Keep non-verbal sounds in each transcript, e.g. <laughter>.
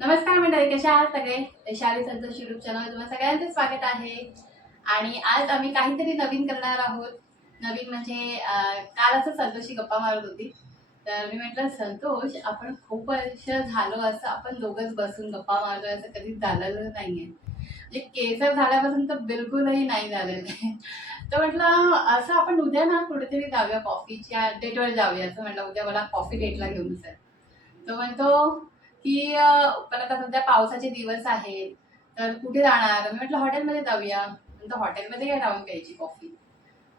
नमस्कार मंडळी कशा आहात सगळे? वैशाली संतोष युट्यूब चॅनल तुम्हाला सगळ्यांचं स्वागत आहे. आणि आज आम्ही काहीतरी नवीन करणार आहोत. नवीन म्हणजे काल असं संतोषी गप्पा मारत होती. तर मी म्हटलं संतोष आपण खूप वर्ष झालो असं आपण दोघंच बसून गप्पा मारतोय असं कधीच झालेलं नाही आहे म्हणजे केसर झाल्यापासून तर बिलकुलही नाही झालेलं आहे. तर म्हटलं असं आपण उद्या ना कुठेतरी जाऊया कॉफीच्या डेटवर जाऊया असं म्हटलं उद्या मला कॉफी डेटला घेऊन सर तो म्हणतो की परत पण आता सध्या पावसाचे दिवस आहेत तर कुठे जाणार? मी म्हटलं हॉटेलमध्ये जाऊया. नंतर हॉटेलमध्ये काय राहून प्यायची कॉफी.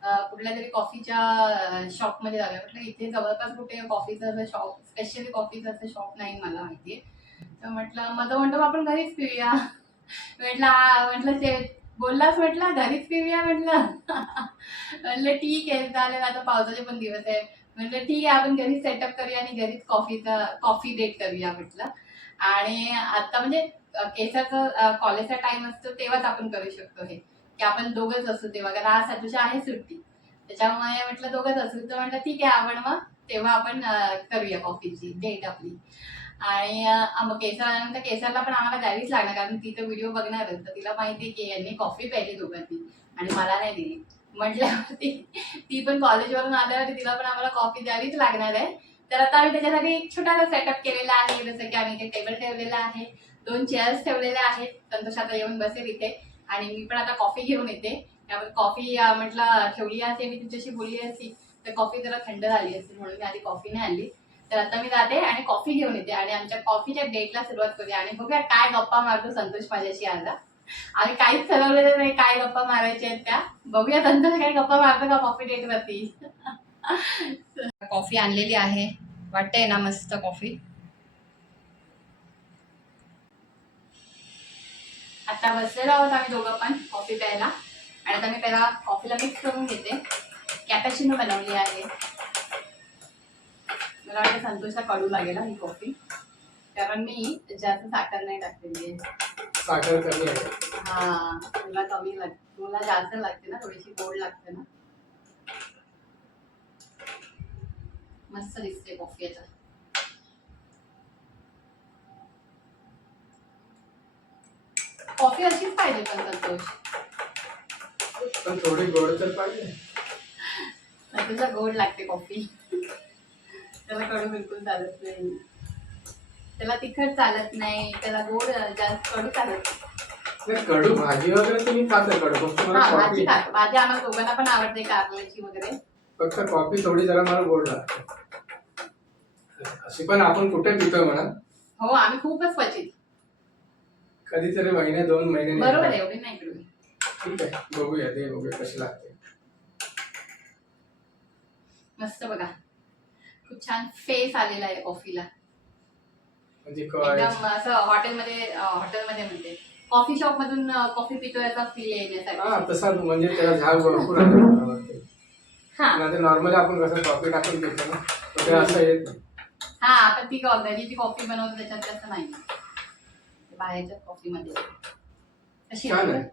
कुठल्या तरी कॉफीच्या शॉपमध्ये जाऊया. म्हटलं इथे जवळपास कुठे कॉफीचं असं शॉप स्पेशली कॉफीचं असं शॉप नाही मला माहिती. तर म्हटलं मग म्हणतो आपण घरीच पिऊया. म्हटलं हा. म्हटलं ते बोललाच म्हटलं घरीच पिऊया. म्हटलं. <laughs> म्हटलं ठीक आहे चालेल. आता पावसाचे पण दिवस आहे म्हटलं ठीक आहे आपण घरीच सेटअप करूया आणि घरीच कॉफीचा कॉफी डेट करूया म्हटलं. आणि आता म्हणजे केसाचा कॉलेजचा टाइम असतो तेव्हाच आपण करू शकतो हे. की आपण दोघंच असू तेव्हा कारण आज सातूची आहे सुट्टी. त्याच्यामुळे म्हटलं दोघंच असू. तर म्हटलं ठीक आहे आपण मग. तेव्हा आपण करूया कॉफीची डेट आपली. आणि मग केसर आल्यानंतर केसरला पण आम्हाला द्यावीच लागणार कारण ती तर व्हिडिओ बघणारच. तर तिला माहिती आहे की यांनी कॉफी प्यायली दोघांनी. आणि मला नाही दिली. म्हटल्यावरती ती पण कॉलेजवरून आल्यावरती तिला पण आम्हाला कॉफी द्यावीच लागणार आहे. तर आता आम्ही त्याच्यासाठी एक छोटासा सेटअप केलेला आहे जसं की आम्ही इथे टेबल ठेवलेला आहे दोन चेअर्स ठेवलेल्या आहेत संतोष आता येऊन बसेल इथे. आणि मी पण आता कॉफी घेऊन येते. त्यामुळे कॉफी म्हटलं ठेवली असते मी तुमच्याशी बोलली असती तर कॉफी जरा थंड झाली असती म्हणून मी आधी कॉफी नाही आणली. तर आता मी जाते आणि कॉफी घेऊन येते. आणि आमच्या कॉफीच्या डेटला सुरुवात करूया. आणि बघूया काय गप्पा मारतो संतोष माझ्याशी आज आम्ही काहीच ठरवलेलं नाही काय गप्पा मारायच्या आहेत त्या. बघूया संतोष काय गप्पा मारतो का कॉफी डेट वरती. कॉफी आणलेली आहे. वाटतंय ना मस्त कॉफी आता बसलेलो आहोत आम्ही दोघं पण कॉफी प्यायला. आणि आता मी पहिला कॉफीला मिक्स करून घेते. कॅपॅचिनो बनवली आहे. मला वाटतं संतोषला कडू लागेल ही कॉफी कारण मी जास्त साखर नाही टाकलेली आहे. साखर कमी आहे. हा तुला कमी लागते तुला जास्त लागते ना थोडीशी गोड लागते ना. मस्त दिसते कॉफी आता. कॉफी अशीच पाहिजे पण संतोष. पण थोडी गोड तर पाहिजे. तुझा गोड लागते कॉफी. त्याला कडू बिलकुल चालत नाही. त्याला तिखट चालत नाही त्याला गोड जास्त कडू चालत नाही. कडू भाजी वगैरे तुम्ही खाता कडू फक्त मला हा भाजी कॉफी खातो भाजी आम्हाला दोघांना पण आवडते कारल्याची वगैरे. फक्त कॉफी थोडी जरा मला गोड लागते. अशी पण आपण कुठे पितो म्हणा. हो आम्ही खूपच क्वचित. कधीतरी महिने दोन महिने बरोबर आहे एवढी नाही कडू ठीक आहे बघूया ते बघूया कशी लागते. मस्त बघा. खूप छान फेस आलेला आहे कॉफीला. म्हणजे क- एकदम असं हॉटेलमध्ये हॉटेलमध्ये म्हणते. कॉफी शॉप मधून कॉफी पितो याचा फील हा येण्यासाठी तसा म्हणजे त्याला झाड भरपूर आहे. हा. नाहीतर नॉर्मली आपण कसं कॉफी टाकून पितो ना तर ते असं येत नाही. हा आपण ती घरी जी कॉफी बनवतो त्याच्यात तसं नाही बाहेरच्या कॉफीमध्ये तशी छान आहे.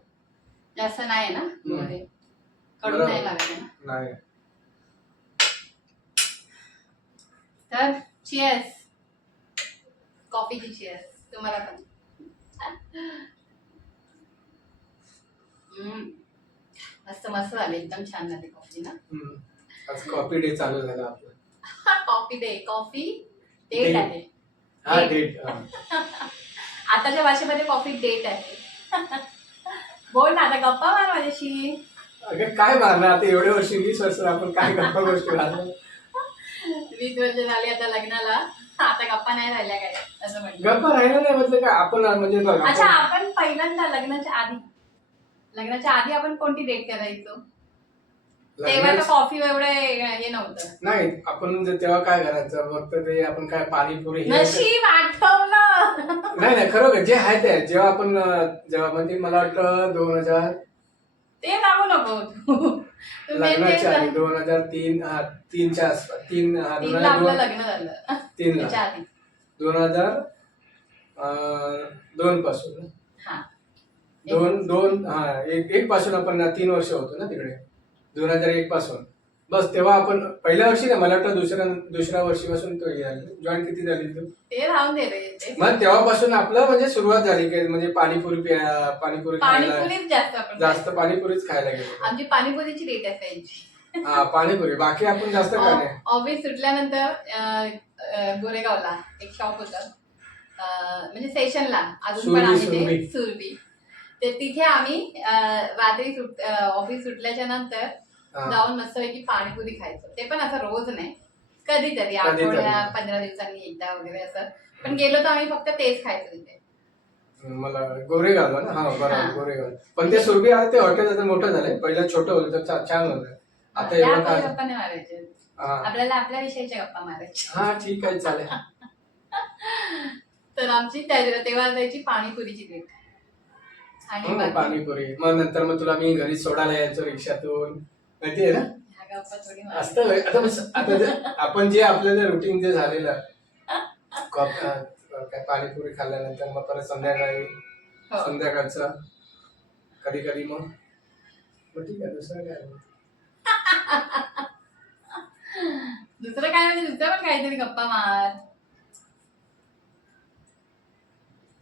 जास्त नाही ना? मध्ये. कडू बरोबर. नाही लागत आहे ना? नाही. तर चिअर्स कॉफीची चिअर्स तुम्हाला पण. मस्त मस्त झाले एकदम छान झाली कॉफी ना. आज कॉफी डे चालू झाला आपला. <laughs> Coffee day coffee date. <laughs> आहे हा. डेट आताच्या भाषेमध्ये कॉफी डेट आहे. बोल ना आता गप्पा मार माझ्याशी. अगं काय मारणार? आता एवढे वर्ष वीस वर्ष आपण काय गप्पा गोष्टी मारणार? <laughs> वीस वर्ष झाली आता लग्नाला. आता गप्पा नाही राहिल्या काय? असं म्हटलं गप्पा राहिला नाही म्हणजे काय आपण म्हणजे बघ अच्छा आपण पहिल्यांदा लग्नाच्या आधी लग्नाच्या आधी आपण कोणती डेट करायचो? तेव्हा तर लग्नात- कॉफी एवढं हे नव्हतं. नाही आपण म्हणजे तेव्हा काय करायचं फक्त ते आपण काय पाणीपुरी हे- नशीब आठवलं. नाही नाही खरोखर जे आहे ते. जेव्हा आपण अं, जेव्हा म्हणजे मला वाटतं दोन हजार ते सांगू नको. तू लग्नाच्या आधी. दोन हजार तीन हा, तीनच्या आसपास तीन दोन हजार आपलं दोन हजार दोन पासून. हा. दोन दोन हा एक एक पासून आपण तीन वर्ष होतो ना तिकडे. दोन हजार एक पासून. बस तेव्हा आपण पहिल्या वर्षी ना मला वाटतं दुसऱ्या दुसऱ्या वर्षीपासून तो जॉईन किती झाली तू? ते राहून दे रे. ते मग तेव्हापासून आपलं म्हणजे सुरुवात झाली की म्हणजे पाणीपुरी प्या- पाणीपुरी खायला पाणीपुरीच जास्त आपण जास्त पाणीपुरीच खायला गेलो. आमची पाणीपुरीची डेट असायची. हा पाणीपुरी. बाकी आपण जास्त काय नाही ऑफिस सुटल्यानंतर अं, अं, गोरेगावला एक शॉप होतं. म्हणजे स्टेशनला अजून पण सुरभी, आहे. ते सुरभी. ते तिथे आम्ही अं, रात्री सुट ऑफिस सुटल्याच्या नंतर. जाऊन मस्तपैकी पाणीपुरी खायचो. ते पण असं रोज नाही. कधीतरी. आठवड्या पंधरा दिवसांनी एकदा वगैरे असं. पण गेलो तर आम्ही फक्त तेच खायचो तिथे. मला गोरेगावला ना? हा बरोबर. गोरेगाव. पण ते सुरभी आता ते हॉटेल आता मोठं झालंय. पहिलं छोटं होतं तर छान होतं. आता एवढं काय गप्पा नाही मारायचे आपल्याला आपल्या विषयीच्या गप्पा मारायच्या. हा ठीक आहे चालेल. तर आमची त्या- तेव्हा जायची पाणीपुरीची डेट आणि हं, पाणीपुरी. मग नंतर मग तुला मी घरी सोडायला यायचो रिक्षातून. माहितीये ना. असतं. आता बस- आता जे- आपण जे आपल्याला रुटीन जे झालेलं अं, काय पाणीपुरी खाल्ल्यानंतर मग परत संध्याकाळी हो. संध्याकाळचं कधी कधी मग मग ठीक आहे दुसरं काय. दुसरं काय म्हणजे दुसरं पण काहीतरी गप्पा मार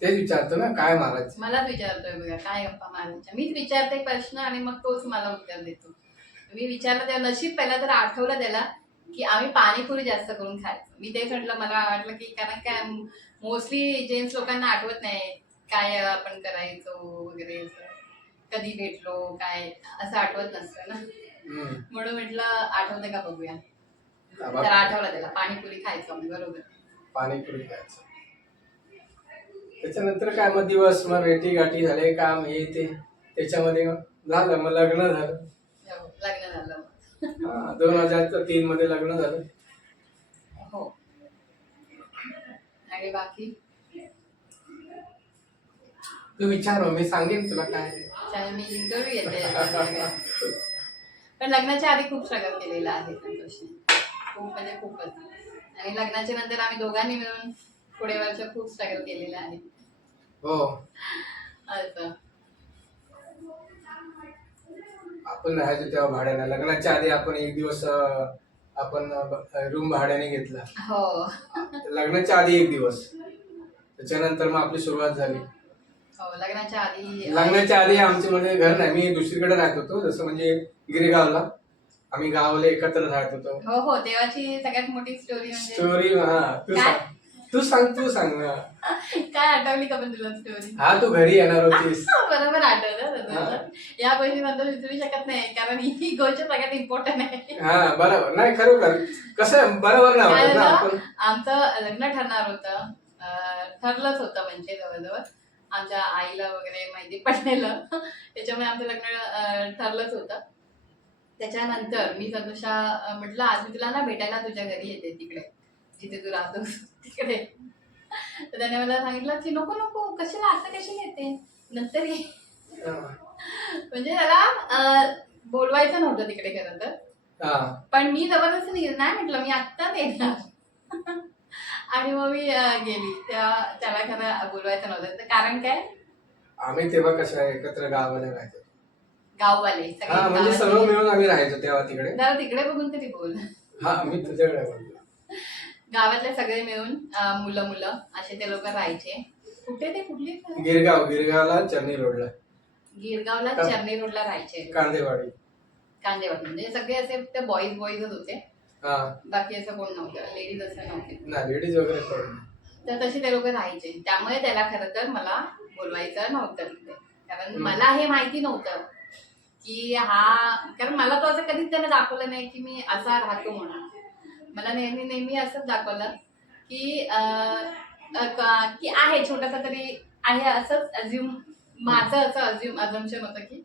तेच विचारतो ना काय मारायचं मलाच विचारतोय बघा काय गप्पा मारायच्या मीच विचारते प्रश्न आणि मग तोच मला उत्तर देतो मी विचारलं तेव्हा नशीब पहिला तर आठवलं त्याला की आम्ही पाणीपुरी जास्त करून खायचो. मी तेच म्हटलं मला वाटलं की कारण काय मोस्टली जेंट्स लोकांना आठवत नाही काय आपण करायचो वगैरे कधी भेटलो काय असं आठवत नसतं ना. म्हणून म्हटलं आठवतं का बघूया. तर आठवलं त्याला पाणीपुरी खायचो आम्ही बरोबर. पाणीपुरी खायचं. त्याच्यानंतर काय मग दिवस मग भेटी गाठी झाले काम हे ते त्याच्यामध्ये झालं मग लग्न झालं. लग्न झालं. हा, दोन हजार तीन मध्ये लग्न झालं. हो. आणि बाकी? तू विचार मी सांगेन तुला काय मी इंटरव्ह्यू घेते. पण लग्नाच्या आधी खूप स्ट्रगल केलेला आहे संतोषने. खूप म्हणजे खूपच. आणि लग्नाच्या नंतर आम्ही दोघांनी मिळून पुढे वर्ष खूप स्ट्रगल केलेलं आहे. हो. असं. आपण राहायचो तेव्हा भाड्याने. लग्नाच्या आधी आपण एक दिवस अं, आपण रूम भाड्याने घेतला. हो. लग्नाच्या आधी एक दिवस. त्याच्यानंतर मग आपली सुरुवात झाली. हो लग्नाच्या आधी लग्नाच्या आधी आमचे म्हणजे घर नाही. मी दुसरीकडे राहत होतो. जसं म्हणजे गिरगावला. आम्ही गावाला एकत्र राहत होतो. हो हो. तेव्हाची सगळ्यात मोठी स्टोरी म्हणजे स्टोरी हा तू काय? सांग तू सांग तू सांग ना. काय आठवली का पण तुला स्टोरी हा तू घरी येणार होतीस. <laughs> बरोबर आठवलं हा. या गोष्टी नंतर विसरू शकत नाही कारण ही गोष्ट सगळ्यात इम्पॉर्टंट आहे. हा बरोबर. नाही खरोखर. कसं बरोबर ना काय वाटत ना झालं? आपण. आमचं लग्न ठरणार होतं. अं, ठरलंच होतं म्हणजे जवळजवळ. आमच्या आईला वगैरे माहिती पडलेलं. त्याच्यामुळे आमचं लग्न अं, ठरलंच होतं. त्याच्यानंतर मी संतोषा अं, म्हटलं आज मी तुला ना भेटायला तुझ्या घरी येते तिकडे. जिथे तू राहतो. तिकडे. तर त्याने मला सांगितलं की नको नको कशाला आता कशाला येते? नंतर ये. म्हणजे त्याला बोलवायचं नव्हतं तिकडे खरं तर. पण मी जबरदस्ती नाही नाही म्हटलं मी आत्ताच येणार आणि मग मी गेली. तेव्हा त्याला खरं बोलवायचं नव्हतं. तर कारण काय? आम्ही तेव्हा कसं एकत्र गावाला राहायचो. गाववाले सगळे म्हणजे सर्व. मिळून आम्ही राहायचो तेव्हा तिकडे. जरा तिकडे बघून तरी बोल. हा मी तुझ्याकडे बोलतो गावातले सगळे मिळून अं, मुलं मुलं असे ते लोक राहायचे. कुठे ते कुठले गिरगाव गिरगावला चर्नी रोडला. गिरगावला का- चर्नी रोडला राहायचे. कांदेवाडी. कांदेवाडी. म्हणजे सगळे असे ते बॉईज बॉईजच होते. हा. बाकी असं कोण नव्हतं. लेडीज असं नव्हते. ना लेडीज वगैरे कोण नाही. तर तसे ते लोक राहायचे. त्यामुळे त्याला खरं तर मला बोलवायचं नव्हतं तिथे. कारण हम्म. मला हे माहिती नव्हतं की हा कारण मला तो असं कधीच त्याने दाखवलं नाही की मी असा राहतो म्हणून. मला नेहमी नेहमी असंच दाखवलं की का- आहे छोटासा तरी आहे असंच अज्युम माझं असं अज्युम अजम्पशन होतं की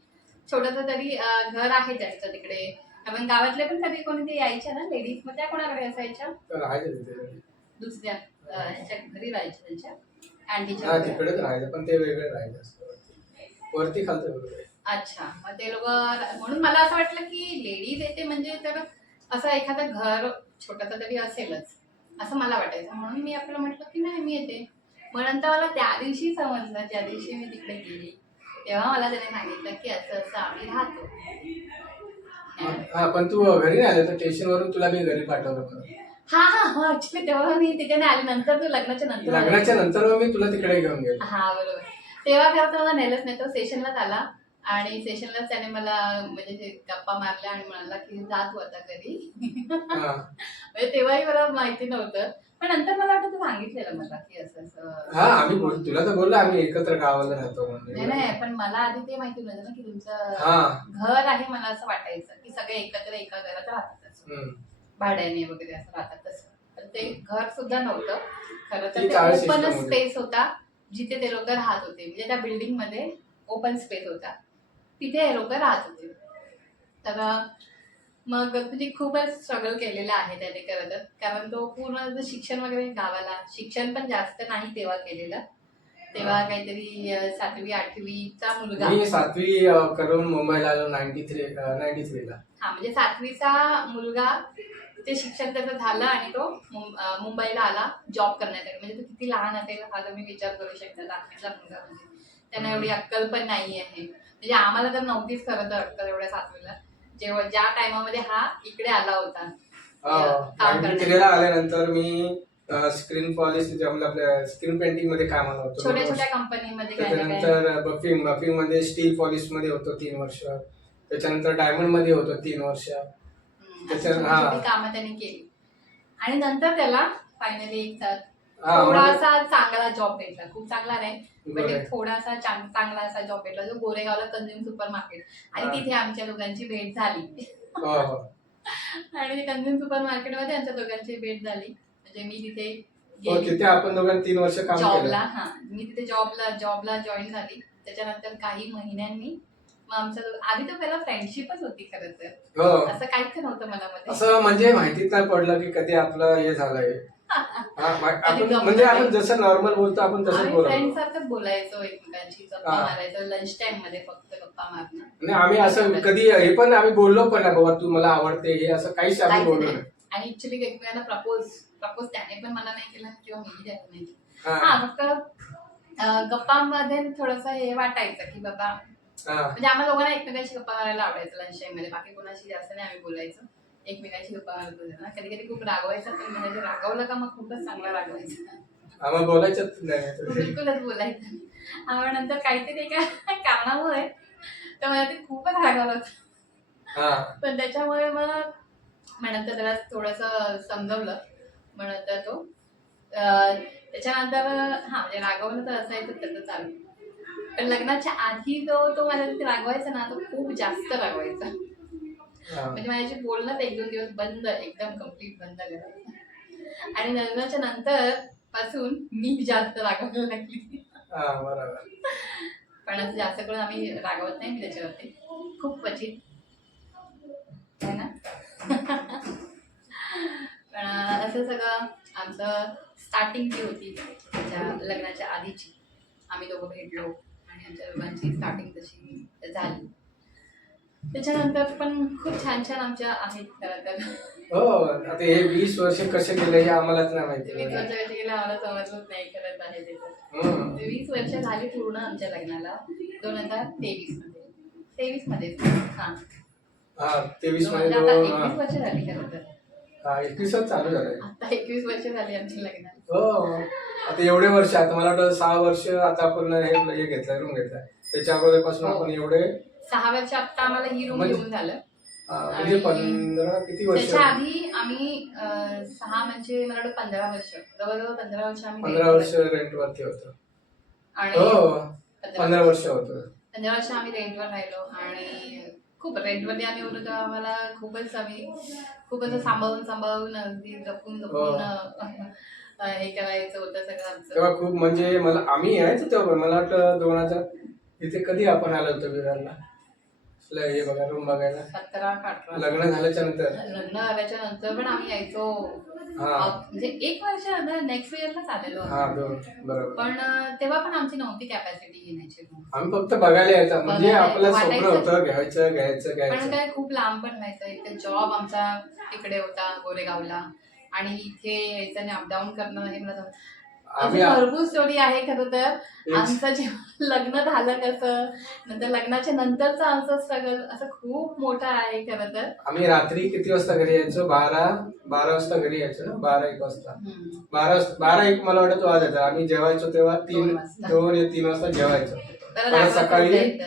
छोटंसं तरी घर आहे त्याचं तिकडे कारण गावातले पण कधी कोणी ते यायच्या ना लेडीज मग त्या कोणाकडे असायच्या दुसऱ्या ह्याच्या घरी राहायच्या त्यांच्या अँटीच्या घरी. तिकडेच राहायचं पण ते वेगळे राहायचं असतं वरती. वरती खालचं वगैरे अच्छा मग ते लोक म्हणून मला असं वाटलं की लेडीज येते म्हणजे तर असं एखादं घर छोटंसं तरी असेलच. असं मला वाटायचं. म्हणून मी आपलं म्हटलं की नाही मी येते. मग नंतर मला त्या दिवशी समजलं ज्या दिवशी मी तिकडे गेली तेव्हा मला त्याने सांगितलं की असं असं आम्ही राहतो. हा पण तू घरी नाही आले तर स्टेशन वरून तुला मी घरी पाठवलं परत. हा हा हा ऍक्च्युली तेव्हा मी तिथे नाही आली. नंतर तू लग्नाच्या नंतर. लग्नाच्या नंतर मी तुला तिकडे घेऊन गेलो. हा बरोबर. तेव्हा तर मला नेलंच नाही. तो सेशनलाच आला. आणि सेशनलाच त्याने मला म्हणजे गप्पा मारल्या आणि म्हणाला की जा तू आता घरी हा. म्हणजे तेव्हाही मला माहिती नव्हतं. पण नंतर मला वाटतं तू सांगितलेलं मला की असं असं. हा आम्ही तुला तर बोललो आम्ही एकत्र गावाला राहतो नाही पण मला आधी ते माहिती नव्हतं ना की तुमचं हा. घर आहे मला असं वाटायचं की सगळे एकत्र एका घरात राहतात. भाड्याने वगैरे असं राहतात तसं तर ते घर सुद्धा नव्हतं. खरं तर ओपन होती. स्पेस होता जिथे ते लोक राहत होते. म्हणजे त्या बिल्डिंगमध्ये ओपन स्पेस होता. तिथे हे लोक राहत होते. तर मग म्हणजे खूपच स्ट्रगल केलेलं आहे त्याने खरं तर. कारण तो पूर्ण शिक्षण वगैरे गावाला शिक्षण पण जास्त नाही तेव्हा केलेलं. तेव्हा काहीतरी सातवी आठवीचा मुलगा मी सातवी करून मुंबईला आलो नाईन्टी थ्री नाईन्टी थ्रीला हा म्हणजे सातवीचा मुलगा ते शिक्षण त्याचं झालं आणि तो मुंबईला आला जॉब करण्यासाठी. म्हणजे तो किती लहान असेल हा तुम्ही विचार करू शकता सातवीचा मुलगा म्हणजे. त्यांना एवढी अक्कल पण नाही आहे म्हणजे आम्हाला तर नव्हतीच खरं तर अक्कल एवढ्या सातवीला. जेव्हा ज्या टायमामध्ये हा इकडे आला होता. काम नाईन्टी करण्यासाठी. थ्रीला आल्यानंतर मी स्क्रीन पॉलिश आपल्या स्क्रीन पेंटिंगमध्ये कामाला होतो. छोट्या छोट्या कंपनीमध्ये काय ना काय त्याच्यानंतर बफिंग बफिंगमध्ये स्टील पॉलिशमध्ये होतो तीन वर्ष. त्याच्यानंतर डायमंडमध्ये होतो तीन वर्ष. हम्म, अशी त्याच्या- छोटी हा. छोटी कामं त्यांनी केली. आणि नंतर त्याला फायनली एक चा- म्हणजे- थोडासा चांगला जॉब भेटला. खूप चांगला नाही पण बरं. एक थोडासा चांग- चांगला असा जॉब भेटला जो गोरेगावला कंझ्युम सुपर मार्केट आणि. तिथे आमच्या दोघांची भेट झाली. हो, हो. आणि कंझ्युम सुपर मार्केटमध्ये आमच्या दोघांची भेट झाली. म्हणजे मी तिथे आपण दोघांनी तीन वर्ष काम जॉबला हा. मी तिथे जॉबला जॉबला जॉईन झाली. त्याच्यानंतर काही महिन्यांनी दोघ- आधी तर पहिला फ्रेंडशिपच होती खरं तर. हो. असं काहीच नव्हतं मला मध्ये असं म्हणजे माहितीच नाही पडलं की कधी आपलं हे झालंय. म्हणजे आपण. जसं नॉर्मल बोलतो आपण फ्रेंड बोलतो सारखंच बोलायचो एकमेकांशी गप्पा. मारायचो लंच टाइममध्ये फक्त गप्पा मारणं आम्ही असं कधी हे पण आम्ही बोललो पण बाबा तू मला आवडते हे असं काहीच आम्ही बोललो नाही. आणि ऍक्च्युली एकमेकांना प्रपोज प्रपोज त्याने पण मला नाही केला किंवा मी त्याने नाही केलं. हा, फक्त गप्पांमध्ये थोडस हे वाटायचं की बाबा. म्हणजे आम्हाला दोघांना एकमेकांशी गप्पा मारायला आवडायचं लंच टाइममध्ये बाकी कोणाशी जास्त नाही आम्ही बोलायचो एकमेकांशी होतो ना. कधी कधी खूप रागवायचं पण म्हणजे रागवलं का मग खूपच चांगला रागवायचं. आम्हाला बोलायचंच नाही. बिलकुलच बोलायचं. आणि नंतर काहीतरी एका कारणामुळे तर मला ते खूपच रागवलं हा. पण त्याच्यामुळे मग नंतर त्याला थोडस समजवलं मग नंतर तो त्याच्यानंतर हा म्हणजे रागवलं तर असायचं त्याचं चालू. पण लग्नाच्या आधी जो तो माझ्या तिथे रागवायचा ना तो खूप जास्त रागवायचा. म्हणजे माझ्याशी बोलणं एक दोन दिवस बंद एकदम कंप्लीट बंद करायचं. आणि लग्नाच्या नंतर पासून मी जास्त रागवायला लागली. हा बरोबर. पण असं जास्त करून आम्ही रागवत नाही मी त्याच्यावरती. खूप क्वचित. है ना? पण असं सगळं आमचं स्टार्टिंग जी होती त्याच्या लग्नाच्या आधीची. आम्ही दोघं भेटलो आणि आमच्या दोघांची स्टार्टिंग तशी झाली. त्याच्यानंतर पण खूप छान छान आमच्या आहेत खरं तर हो आता हे वीस वर्ष कसे गेले हे आम्हालाच नाही वीस माहिती वर्ष कशी गेले आम्हाला समजलंच नाही खरंच आहे हम्म. वीस वर्ष झाली पूर्ण आमच्या लग्नाला दोन हजार तेवीसमध्ये. तेवीसमध्ये. हा. हा तेवीस म्हणजे मध्ये आता तो एकवीस. वर्ष झाली खरं तर. हा एकवीसच चालू झालंय. आता एकवीस वर्ष झाली आमच्या लग्नाला. हो. आता एवढे वर्ष आता मला वाटतं सहा वर्ष आता आपण हे हे घेतलंय रूम घेतलाय. त्याच्या अगोदरपासून हो. आपण एवढे सहा वर्ष आता आम्हाला ही रूम म्हणजे- घेऊन झालं. हा, म्हणजे आणि पंधरा किती वर्ष? त्याच्या आधी आम्ही अं, सहा म्हणजे मला वाटतं पंधरा वर्ष. जवळजवळ पंधरा वर्ष आम्ही पंधरा rent वर्ष वर- रेंट वरती होतं. आणि हो पंधरा पंधरा वर्ष होतं. पंधरा वर्ष आम्ही रेंटवर राहिलो आणि खूप रेंटवरती आम्ही होतो तेव्हा आम्हाला खूपच आम्ही खूप असं सांभाळून सांभाळून अगदी जपून जपून अं, हे करायचं होतं सगळं आमचं. तेव्हा खूप म्हणजे मला आम्ही यायचो तेव्हा पण मला वाटतं दोन हजार इथे कधी आपण आलो होतो विरारला? हे बघा रूम बघायला. सतरा का अठरा. लग्न झाल्याच्यानंतर. लग्न झाल्याच्यानंतर पण आम्ही यायचो. हा. म्हणजे एक वर्ष नेक्स्ट इयरलाच आलेलो हा दोन. बरोबर. पण अं, तेव्हा पण आमची नव्हती कॅपॅसिटी घेण्याची आम्ही फक्त बघायला यायचं. म्हणजे बघायला आपलं स्वप्न. होतं घ्यायचं घ्यायचं पण घ्यायचं. काय खूप लांब पण व्हायचं एक जॉब आमचा तिकडे होता गोरेगावला. आणि इथे यायचं आणि अपडाऊन करणं हे मला आम्ही भरपूर स्टोरी आहे खरं तर. आमचं जेव्हा <laughs> लग्न झालं कसं नंतर लग्नाच्या नंतरचं आमचं स्ट्रगल असं खूप मोठं आहे खरं तर. आम्ही रात्री किती वाजता घरी यायचो? बारा बारा वाजता घरी यायचो ना? बारा एक वाजता. बारा बारा एक मला वाटत वाजायचा आम्ही जेवायचो तेव्हा तीन दोन या तीन वाजता जेवायचो. सकाळी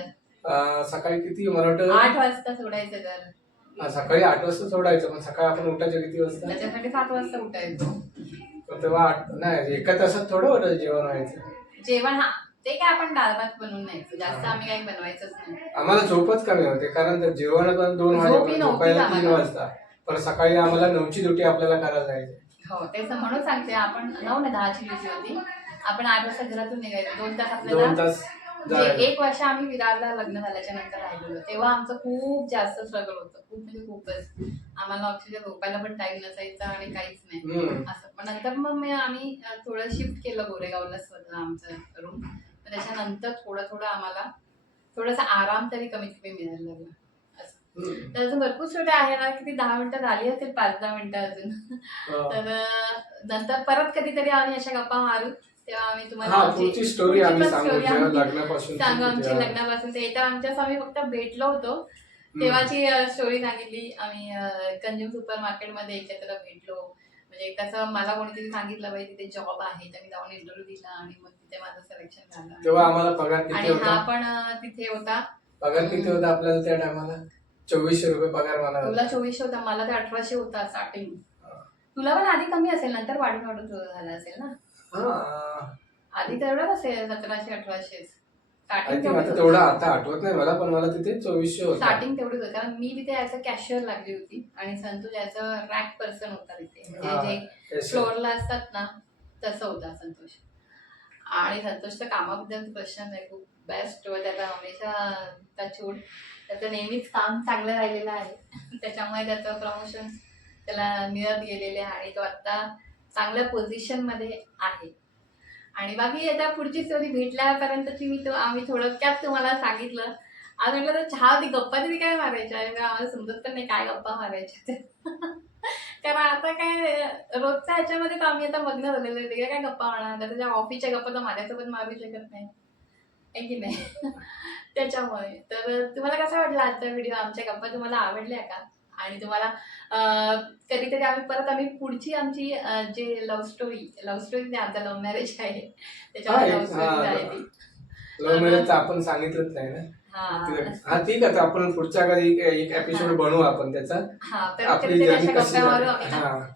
सकाळी किती? मला वाटतं आठ वाजता सोडायचं घर. सकाळी आठ वाजता सोडायचं पण सकाळी आपण उठायचं किती वाजता? त्याच्यासाठी सात वाजता उठायचो. तर तेव्हा आठ नाही एका तासात थोडं वाटत जेवण व्हायचं. जेवण हा ते काय आपण डाळ भात बनवून न्यायचं जास्त आम्ही काही बनवायचंच नाही. आम्हाला झोपच कमी होते कारण तर जेवण पण दोन झोप ही झोपायला तीन आम्हाला. वाजता. पण सकाळी आम्हाला नऊची ड्युटी आपल्याला करायला जायची. हो तेच म्हणून सांगते आपण नऊ ना दहाची ड्युटी होती. आपण आठ वाजता घरातून निघायचो दोन तास दोन आपल्याला तास जे जायचं एक वर्ष आम्ही विरारला लग्न झाल्याच्यानंतर राहिलेलो. तेव्हा आमचं खूप जास्त स्ट्रगल होतं. खूप म्हणजे खूपच. आम्हाला अक्षरशः झोपायला पण टाइम नसायचा आणि काहीच नाही. असं. पण नंतर मग मी आम्ही थोडं शिफ्ट केलं गोरेगावला स्वतः आमचं रूम त्याच्यानंतर थोडं थोडं आम्हाला थोडासा आराम तरी कमीत कमी मिळायला लागला. तर अजून भरपूर छोटे आहे ना किती दहा मिनिटं झाली असेल पाच दहा मिनिटं अजून. तर नंतर परत कधीतरी आम्ही अशा गप्पा मारू. तेव्हा आम्ही तुम्हाला हा आमची- पुढची स्टोरी पुढची आम्ही पण सांगू story जेव्हा आम्ही लग्नापासून सांगू आमची लग्नापासून. ते तर आमच्याच आम्ही फक्त भेटलो होतो. तेव्हाची स्टोरी सांगितली. आम्ही कंझ्युम सुपर मार्केटमध्ये एकत्र भेटलो. म्हणजे कसं मला कोणीतरी सांगितलं बाई तिथे जॉब आहे तर मी जाऊन इंटरव्ह्यू दिला आणि मग तिथे माझं सिलेक्शन झालं. तेव्हा आम्हाला पगार किती आणि हा होता पण अं, तिथे होता. पगार किती होता आपल्याला त्या टायमाला चोवीसशे रुपये पगार मला तुला होता. चोवीसशे होता मला तर अठराशे होता स्टार्टिंग. तुला पण आधी कमी असेल नंतर वाढून वाढून तुझं झालं असेल ना? हा. आधी तेवढंच असेल सतराशे अठराशे I स्टार्टिंग think आता तेवढं आता आठवत नाही मला पण मला तिथे चोवीसशे होता. स्टार्टिंग तेवढीच होती कारण मी तिथे ऍज अ कॅशियर लागली होती आणि Santosh as a rack person होता तिथे. हा. म्हणजे जे. फ्लोअरला असतात ना तसं होता संतोष. आणि संतोषच्या कामाबद्दल प्रश्न नाही खूप बेस्ट व त्याचा हमेशा टचवूड त्याचं नेहमीच काम चांगलं राहिलेलं आहे. <laughs> त्याच्यामुळे त्याचं प्रमोशन त्याला मिळत गेलेले आहे. आणि तो आत्ता चांगल्या पोझिशनमध्ये आहे. आणि बाकी याच्या पुढची स्टोरी भेटल्यापर्यंतची मी तो आम्ही थोडक्यात तुम्हाला सांगितलं. आज म्हटलं तर चहा होती गप्पा तरी काय मारायच्या? आम्हाला समजत पण नाही काय गप्पा मारायच्या <laughs> कारण आता काय रोजच्या ह्याच्यामध्ये तर आम्ही आता मग्न झालेलं आहे. वेगळ्या काय गप्पा मारणार? आता त्याच्या ऑफिसच्या गप्पा तर माझ्यासोबत मारू शकत नाही. आहे की नाही? <laughs> त्याच्यामुळे. तर तुम्हाला कसा वाटला आजचा व्हिडिओ आमच्या गप्पा तुम्हाला आवडल्या का? आणि तुम्हाला कधीतरी आम्ही परत आम्ही पुढची आमची जे लव्ह स्टोरी लव्ह स्टोरी नाही आमचा लव्ह मॅरेज आहे. त्याच्यामध्ये हा, लव्ह स्टोरी आहे ती. लव्ह मॅरेज आपण सांगितलंच नाही ना? हा. हा ठीक आहे आपण पुढच्या कधी एक एपिसोड बनवू आपण त्याचा.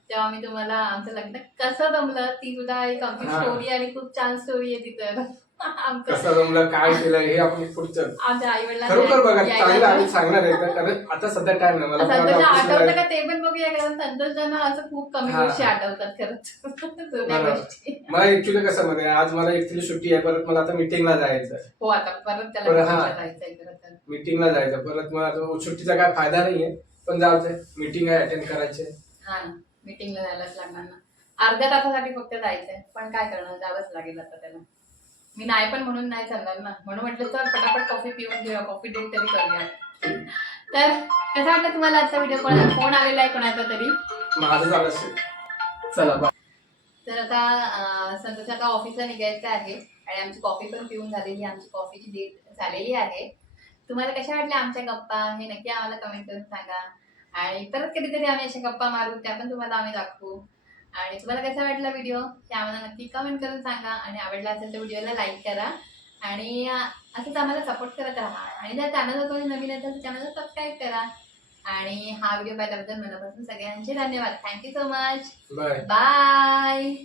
तेव्हा मी तुम्हाला आमचं लग्न कसं जमलं ती सुद्धा एक आमची. स्टोरी आणि खूप छान स्टोरी आहे ती तर आमचं कसं जमलं काय केलं हे आपण पुढचं आमच्या आई खरोखर बघा चांगलं आम्ही सांगणार आहे का? कारण आता सध्या टाइम नाही मला office ला आठवतं जायचं. का ते पण बघूया कारण संतोष त्यांना असं खूप कमी हा. गोष्टी आठवतात खरंच जुन्या बरोबर. गोष्टी मला ऍक्च्युली कसं मध्ये आज मला ऍक्च्युली सुट्टी आहे परत मला आता मिटिंगला जायचं हो आता परत त्याला बरं, हा. भेटायला जायचंय खरं तर मिटिंगला जायचं परत मला आता सुट्टीचा काय फायदा नाहीये पण दे मिटिंग आहे अटेंड करायचे हा ना मिटिंगला जायलाच लागणार ना अर्ध्या तासासाठी फक्त जायचंय पण काय करणार जावंच लागेल आता त्याला मी नाही पण म्हणून नाही चालणार ना. म्हणून म्हटलं तर पटापट कॉफी पिऊन घेऊया कॉफी डेट तरी करूया. तर कसं वाटलं तुम्हाला आजचा व्हिडिओ कोणाचा? फोन आलेला आहे कोणाचा तरी? माझं झालं असेल. चला बाय तर आता संतोष आता ऑफिसला निघायचं आहे आणि आमची कॉफी पण पिऊन झालेली आहे. आमची कॉफीची डेट झालेली आहे. तुम्हाला कशा वाटल्या आमच्या गप्पा? हे नक्की आम्हाला कमेंट करून सांगा. आणि परत कधीतरी आम्ही अशा गप्पा मारू त्या पण तुम्हाला आम्ही दाखवू. आणि तुम्हाला कसा वाटला व्हिडिओ ते आम्हाला नक्की कमेंट करून सांगा. आणि आवडला असेल तर व्हिडिओला लाईक करा. आणि असंच आम्हाला सपोर्ट करत राहा. आणि जर चॅनलवर कोणी नवीन असेल तर चॅनलला सबस्क्राईब करा. आणि हा व्हिडिओ पाहिल्याबद्दल मनापासून सगळ्यांचे धन्यवाद. Thank you so much bye